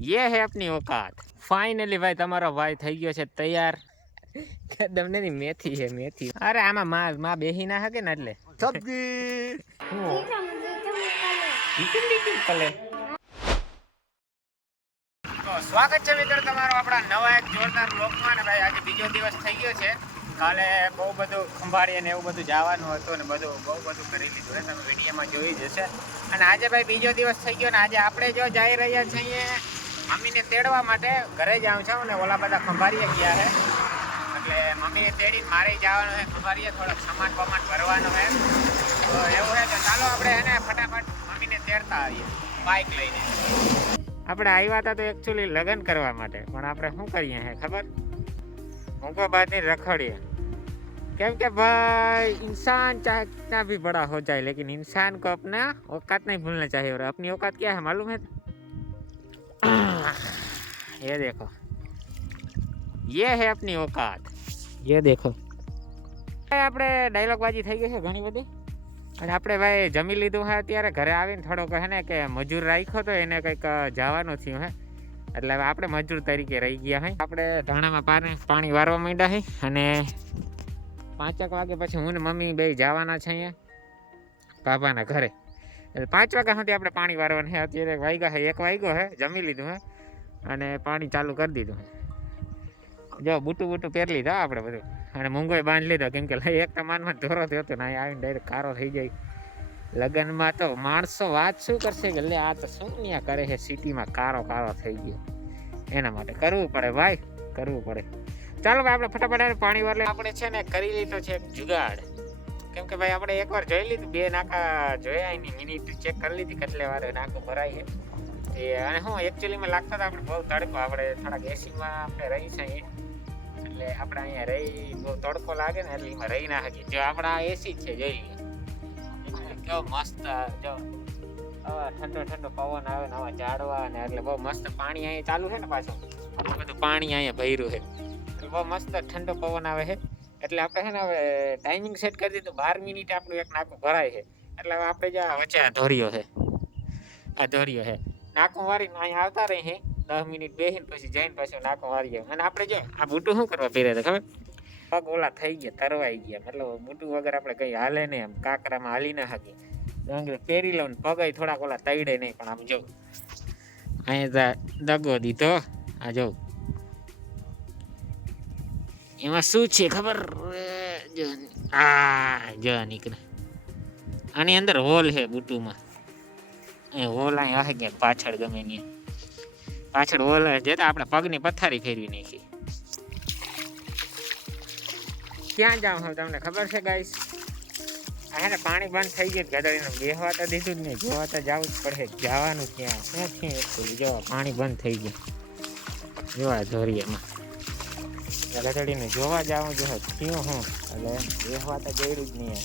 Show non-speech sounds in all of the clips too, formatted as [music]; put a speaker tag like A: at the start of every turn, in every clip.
A: યે હે અપની ઓકાત ફાઇનલી ભાઈ તમારો ભાઈ થઈ ગયો છે તૈયાર કે તમને ની મેથી છે મેથી અરે આમાં માં માં બેહી ના હકે ને એટલે
B: સબ્જી
A: કલે સ્વાગત છે મિત્રો તમારો આપણા નવા એક જોરદાર બ્લોગમાં ને ભાઈ આજે બીજો દિવસ થઈ ગયો છે. કાલે બહુ બધું ખંભાળી અને એવું બધું જવાનું હતું ને બધું બહુ બધું કરી લીધું તમે વિડીયોમાં જોઈ જશે અને આજે ભાઈ બીજો દિવસ થઈ ગયો ને આજે આપણે જો જઈ રહ્યા છીએ મમ્મીને તેડવા માટે ઘરે જાઉં છું ને ઓલા બધા ખંભાળીએ ગયા છે એટલે મમ્મીને તેડીને મારે જવાનું છે ખંભાળીએ થોડોક સામાન બમાન ભરવાનો છે તો એવું છે તો ચાલો આપણે એને ફટાફટ મમ્મીને તેડતા આવીએ બાઇક લઈને આપણે આવ્યા હતા તો એકચ્યુઅલી લગ્ન કરવા માટે પણ આપણે શું કરીએ હે ખબર મુંગોબાદની રખડીએ કેમ કે भाई इंसान चाहे कितना भी बड़ा हो जाए लेकिन इंसान को अपना औकात नहीं भूलना चाहिए और अपनी औकात क्या है मालूम है ये देखो ये है अपनी औकात ये देखो આપણે ડાયલોગ બાજી થઈ ગઈ છે ઘણી બધી અને આપણે ભાઈ જમી લીધું છે અત્યારે ઘરે આવીને થોડોક હે ને કે મજૂર રાખ્યો તો એને કંઈક જવાનું થયું હે એટલે હવે આપણે મજૂર તરીકે રહી ગયા હે આપણે ધાણામાં પાણી પાણી વારવા માંડ્યા હે અને પાંચેક વાગે પછી હું ને મમ્મી બે જવાના છે અહીંયા બાબાના ઘરે એટલે પાંચ વાગ્યા સુધી આપણે પાણી વારવાનું છે. અત્યારે વાગ્યા છે, એક વાગ્યો છે, જમી લીધું હે અને પાણી ચાલુ કરી દીધું જો, બુટું બુટું પહેરી લીધા આપણે બધું. અને મૂંગોય બાંધી લીધો, કેમ કે એક માનમાં ધોરો થયો હતો ને આવીને ડાયરેક્ટ કારો થઈ જાય લગ્નમાં તો માણસો વાત શું કરશે કે લે, આ તો શું ન્યા કરે છે, સિટીમાં કારો કારો થઈ ગયો. એના માટે કરવું પડે ભાઈ, કરવું પડે. ચાલો ભાઈ, આપણે ફટાફટ પાણી વાર આપણે છે ને, કરી લીધો છે જુગાડ. કેમ કે ભાઈ, આપણે એકવાર જોઈ લીધું બે નાકા જોયા એની મિનિટ ચેક કરી લીધી, કેટલે વારે નાકું ભરાય છે એ, અને હું એકચ્યુઅલીમાં લાગતા હતા, આપણે બહુ તડકો, આપણે થોડાક એસીમાં આપણે રહી છે. એટલે આપણે અહીંયા રહી, બહુ તડકો લાગે ને, એટલે એમાં રહી ના શકીએ. જો આપણા એસી છે, જોઈ કેવો મસ્ત, જો ઠંડો ઠંડો પવન આવે ને આવા ઝાડવા ને, એટલે બહુ મસ્ત પાણી અહીંયા ચાલુ છે ને પાછું. બધું પાણી અહીંયા ભર્યું છે. બહુ મસ્ત ઠંડો પવન આવે છે. એટલે આપણે છે ને હવે ટાઈમિંગ સેટ કરી દીધું. બાર મિનિટ આપણું એક નાકું ભરાય છે. એટલે હવે આપણે જે વચ્ચે આ ધોરીઓ છે. આ ધોરીઓ છે. નાકું વારીને અહીંયા આવતા રહી છે. દસ મિનિટ બેસીને પછી જઈને પાછું નાકું વારીએ. અને આપણે જો આ બૂટું શું કરવા પહેરે ખબર? પગ ઓલા થઈ ગયા, તરવાઈ ગયા. મતલબ બૂટું વગર આપણે કંઈ હાલે નહીં આમ. કાંકરામાં હાલી ના શકીએ. પહેરી લઉં ને પગે થોડાક ઓલા તૈડે નહીં, પણ આમ જો અહીંયા દગો દીધો. આ જો એમાં શું છે ખબર? આ, જો નીકળે. આની અંદર હોલ છે બુટુમાં. એ હોલ અહીં હશે ક્યાંક પાછળ ગમે ત્યાં. પાછળ હોલ જે તો આપણે પગની પથારી ફેરવી નાખી. ક્યાં જાઉં હવે તમને ખબર છે ગાઈસ હા પાણી બંધ થઈ ગયું ગદડીને બેહવા તો દીધું જ નહીં. જોવા તો જવું જ પડે જવાનું ક્યાં? શું છે જવા પાણી બંધ થઈ ગયું. જોવા, ધોરીએમાં. ગધડીને જોવા જાવું જો થયું હું. એટલે બેહવા તો ગયું જ નહીં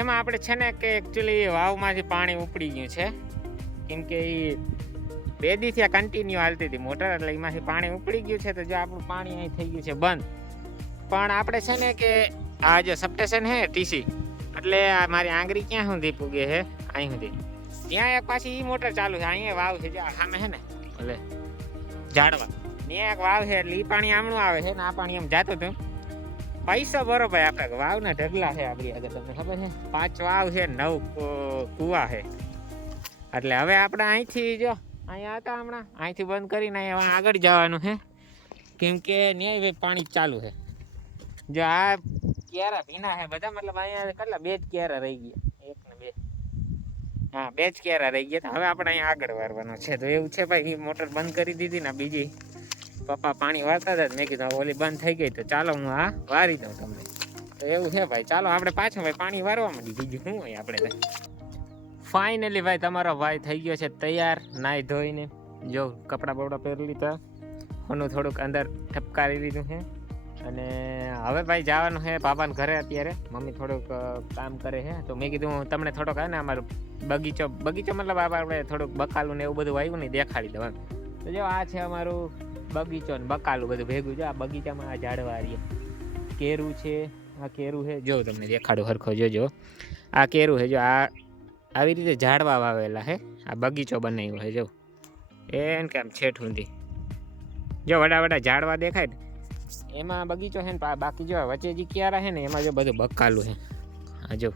A: એમાં. આપણે છે ને કે એકચ્યુઅલી વાવમાંથી પાણી ઉપડી ગયું છે, કેમ કે એ બે દિવસથી આ કન્ટિન્યુ હાલતી હતી મોટર, એટલે એમાંથી પાણી ઉપડી ગયું છે, તો જો આપણું પાણી અહીં થઈ ગયું છે બંધ. પણ આપણે છે ને કે આ જે સબસ્ટેશન હે ટીસી એટલે આ મારી આંગળી ક્યાં સુધી પૂગે છે? અહીં સુધી. ત્યાં એક પાછી એ મોટર ચાલુ છે, અહીંયા વાવ છે, જે સામે છે ને, એટલે ઝાડવા. ત્યાં એક વાવ છે એટલે એ પાણી આમણું આવે છે ને આ પાણી એમ જાતું હતું. પૈસા બરોબર આપણે વાવના ઢગલા છે આપણી આગળ તમને ખબર છે? પાંચ વાવ છે, નવ કુવા છે. એટલે હવે આપણે અહીંથી જો, અહીંયા હતા હમણાં, અહીંથી બંધ કરીને અહીંયા આગળ જવાનું છે. કેમ કે ન્યાય પાણી ચાલુ છે. જો આ ક્યારા ભીના છે બધા, મતલબ અહીંયા કેટલા, બે જ ક્યારા રહી ગયા. એક ને બે. હા, બે જ ક્યારા રહી ગયા હવે આપણે અહીંયા આગળ વારવાનું છે. તો એવું છે ભાઈ મોટર બંધ કરી દીધી ને બીજી. પપ્પા પાણી વારતા હતા મેં કીધું ઓલી બંધ થઈ ગઈ તો ચાલો હું આ વારી દઉં તમને. તો એવું છે ભાઈ, ચાલો આપણે પાછું ભાઈ પાણી વારવા માંડી બીજું શું હોય આપણે ફાઇનલી ભાઈ, તમારો ભાઈ થઈ ગયો છે તૈયાર, નાહી ધોઈને. જો, કપડાં બપડા પહેરી લીધા. હોનું થોડુંક અંદર ઠપકારી લીધું છે. અને હવે ભાઈ જવાનું છે બાબાને ઘરે અત્યારે. મમ્મી થોડુંક કામ કરે છે. તો મેં કીધું, હું તમને થોડોક ને, અમારું બગીચો બગીચો મતલબ આપણે થોડુંક બકાલું ને એવું બધું આવ્યું ને દેખાડી દઉં તો જો, આ છે અમારું બગીચો ને બકાલું બધું ભેગું. છે આ બગીચામાં આ ઝાડવા રહીએ કેરું છે, આ કેરું છે. જો તમને દેખાડું હરખો જોજો આ કેરું છે, જો, આ આવી રીતે ઝાડવા વાવેલા છે આ બગીચો બનાવ્યો છે જો. એન કે આમ છેઠ સુધી. જો, વડા વડા ઝાડવા દેખાય ને. એમાં બગીચો છે ને બાકી જો વચ્ચે જે ક્યારા છે ને, એમાં જો બધું બકાલું છે. આ જો.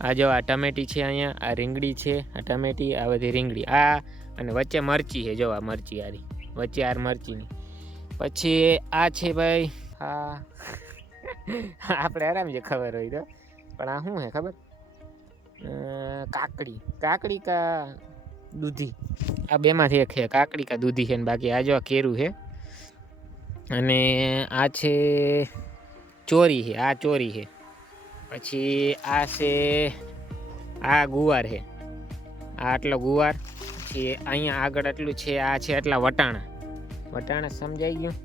A: આ જો, આ ટમેટી છે અહીંયા, આ રીંગડી છે, આ ટમેટી, આ બધી રીંગડી. આ અને વચ્ચે મરચી છે, જો, આ મરચી આરી વચ્ચે આર મરચીની પછી આ છે ભાઈ, હા. [laughs] આપણે આરામ છે ખબર હોય તો. પણ આ શું છે ખબર? કાકડી. કાકડી કા દૂધી. આ બેમાંથી એક છે, કાકડી કા દૂધી છે ને બાકી આ જો આ કેરું છે. અને આ છે ચોરી છે, આ ચોરી છે. પછી આ છે, આ ગુવાર છે. આ આટલો ગુવાર, પછી અહીંયા આગળ આટલું છે, આ છે આટલા વટાણા. વટાણા સમજાઈ ગયું.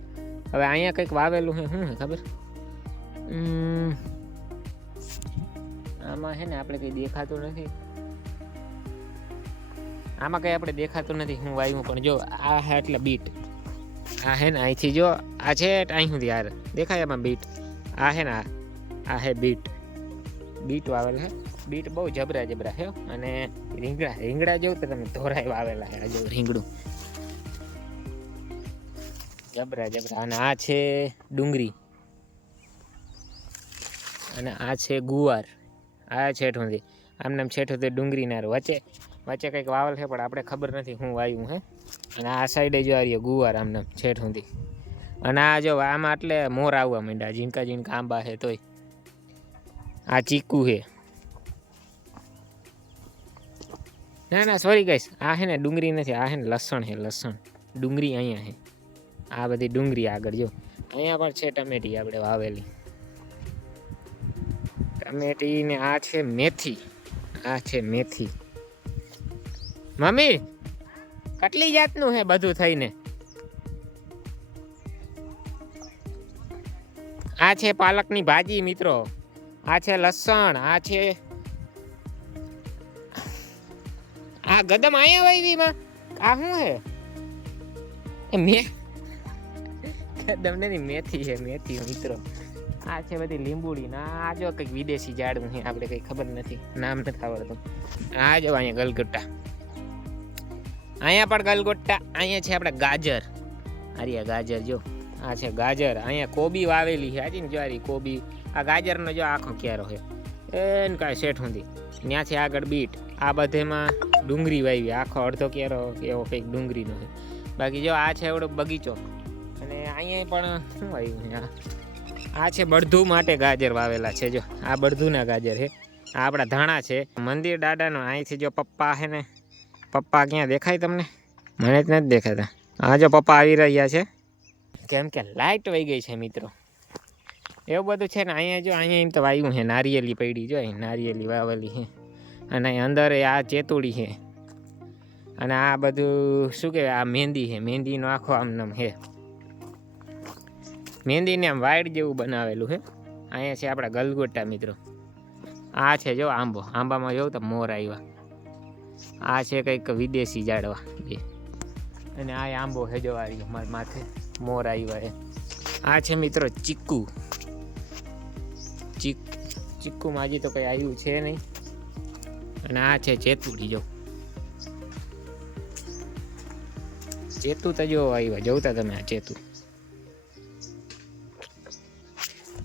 A: હવે અહીંયા કંઈક વાવેલું છે, શું છે ખબર? આમાં છે ને આપણે કંઈ દેખાતું નથી. આમાં કંઈ આપણે દેખાતું નથી હું વાવ્યું પણ જો, આ છે એટલે બીટ. આ હે ને અહીંથી જો, આ છે અહીં સુધી યાર દેખાય આમાં બીટ? આ હે ને આ હે બીટ. બીટ વાવેલ છે. બીટ બહુ જબરા જબરા છે અને રીંગણા રીંગણા જેવું તો તમે ધોરાય વાવેલા છે, આ જો રીંગણું. જબરા જબરા. અને આ છે ડુંગળી અને આ છે ગુવાર. આ છેઠ સુધી આમને આમ છેઠ સુધી ડુંગળીના વચ્ચે વચ્ચે કંઈક વાવલ છે, પણ આપણે ખબર નથી હું વાયું હે. અને આ સાઈડે જો આ ગુવાર આમ છેઠ સુધી અને આ જો આમાં એટલે મોર આવવા માંડ્યા, ઝીણકા ઝીણકા આંબા છે તોય. આ ચીકુ છે ના ના સોરી ગાઈસ આ છે ને ડુંગળી નથી, આ છે ને લસણ છે લસણ. ડુંગળી અહીંયા છે આ બધી ડુંગળી આગળ, જો. અહીંયા પણ છે ટમેટી આપણે વાવેલી. ટમેટી ને આ છે મેથી. આ છે મેથી. મમ્મી, કેટલી જાતનું છે બધું થઈને? આ છે પાલકની ભાજી, મિત્રો. આ છે લસણ, આ છે આ ગદમ આયા વાવીમાં આ શું છે મે [laughs] ગદમ નથી મેથી છે, મેથી મિત્રો. આ છે બધી લીંબુડી. ના આ જો કંઈક વિદેશી ઝાડવું છે, આપણે કંઈ ખબર નથી. નામ નથી આવડતું. આ જો અહીંયા ગલગોટ્ટા. અહીંયા પણ ગલગોટા અહીંયા છે આપણે ગાજર. અરે ગાજર જો, આ છે ગાજર. અહીંયા કોબી વાવેલી છે આજે ને જો કોબી. આ ગાજરનો જો આખો ક્યારો છે. એને કાંઈ શેઠ સુધી ત્યાંથી આગળ બીટ. આ બધેમાં ડુંગળી વાવી આખો અડધો ક્યારો એવો કંઈક ડુંગળીનો છે. બાકી જો આ છે એવડો બગીચો. અને અહીંયા પણ શું વાવ્યું છે આ આ છે બળધું માટે ગાજર વાવેલા છે, જો. આ બળધુના ગાજર છે. આ આપણા ધાણા છે. મંદિર દાદાનો અહીંથી જો પપ્પા છે ને, પપ્પા ક્યાં દેખાય તમને? મને જ નથી દેખાતા. હા જો પપ્પા આવી રહ્યા છે. કેમ કે લાઇટ વહી ગઈ છે મિત્રો. એવું બધું છે ને, અહીંયા જો, અહીંયા એમ તો વાવ્યું છે. નારિયેલી પડી જો નારિયેલી વાવેલી છે. અને અંદર આ ચેતુડી છે. અને આ બધું શું કહેવાય? આ મહેંદી છે. મહેંદીનો આખો આમ નામ છે. મહેંદીને આમ વાઇડ જેવું બનાવેલું છે અહીંયા છે આપણા ગલગોટા મિત્રો. આ છે જો આંબો. આંબામાં જોઉં તો મોર આવ્યા આ છે કંઈક વિદેશી જાડવા બે. અને આ આંબો છે જો આ મારા માથે. મોર આવ્યા એ આ છે મિત્રો ચીકુ ચીક ચીકુમાં હજી તો કંઈ આવ્યું છે નહીં. અને આ છે ચેતુડી જો. ચેતુ તો જો આવ્યા જોતા તમે આ ચેતુ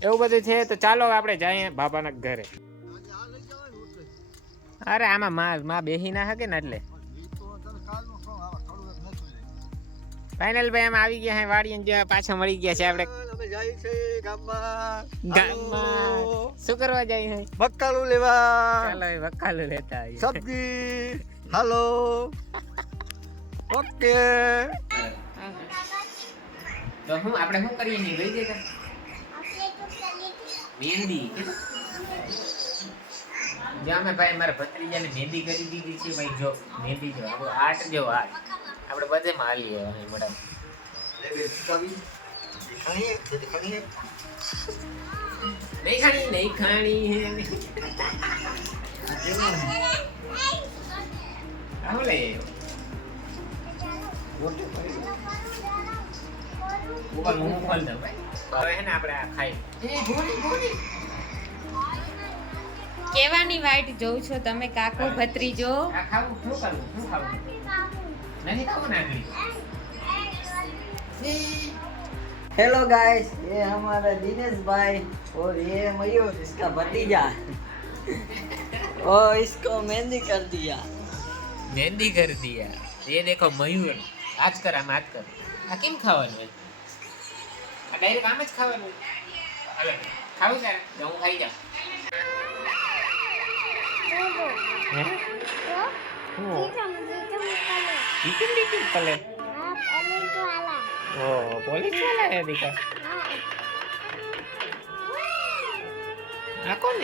A: એવું બધું છે તો ચાલો આપણે જઈએ બાબાના ઘરે. અરે આમાં માં માં બેહી ના હકે ને એટલે. ફાઇનલ ભાઈ આમ આવી ગયા હે વાડી જો પાછા મળી ગયા છે આપણે. ગામમાં. શું કરવા જાય છે
B: બકાલું લેવા.
A: ચાલો એ વકાલું લેતા
B: સબ્જી. હાલો. ઓકે.
A: તો હું આપણે શું કરીએ નહીં જતા મહેંદી જ્યાં મેં ભાઈ મારા ભત્રીજાને મહેંદી કરી દીધી છે, ભાઈ જો મહેંદી જો, આપણો આર્ટ જો આર્ટ આપણે બધે મારીએ અહીં મેડમ નહીં ખાણી નહીં ખાણી આવું લે ઉપર હું ખોલ દઉં ભાઈ હવે હે ને આપણે આ ખાઈ
C: કેવાની વાઈટ જોઉં છો તમે કાકો ભત્રીજો
A: આ ખાવું શું કરવું શું ખાવું નથી ખાવું ને આગળ
B: हेलो गाइस ये हमारा दिनेश भाई और ये मयूर इसका भतीजा और इसको मेहंदी कर दिया
A: મહેંદી કરી દિયા ये देखो મયુર આજ કર આમ આજ કર આ કેમ ખાવાનું હોય આ ડાયરેક્ટ આમ જ ખાવાનું. ખાવું છે? તો હું ખાઈ જાઉં. આ કોણ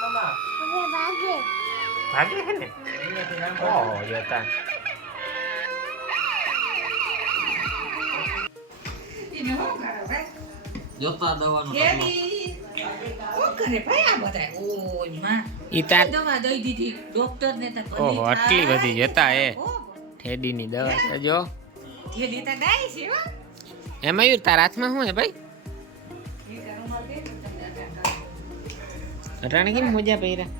A: મામા. ભાગે છે ને? તાર
D: દવા દઈ દીધી ડોક્ટર ને તો કહી
A: ઓહો, આટલી બધી જતા એ ઠેડીની દવા જો
D: થેલી તો ગાય છે હો.
A: એ મયુર તારા શું હે ભાઈ? અટાણે કેમ મોજા પહેર્યા?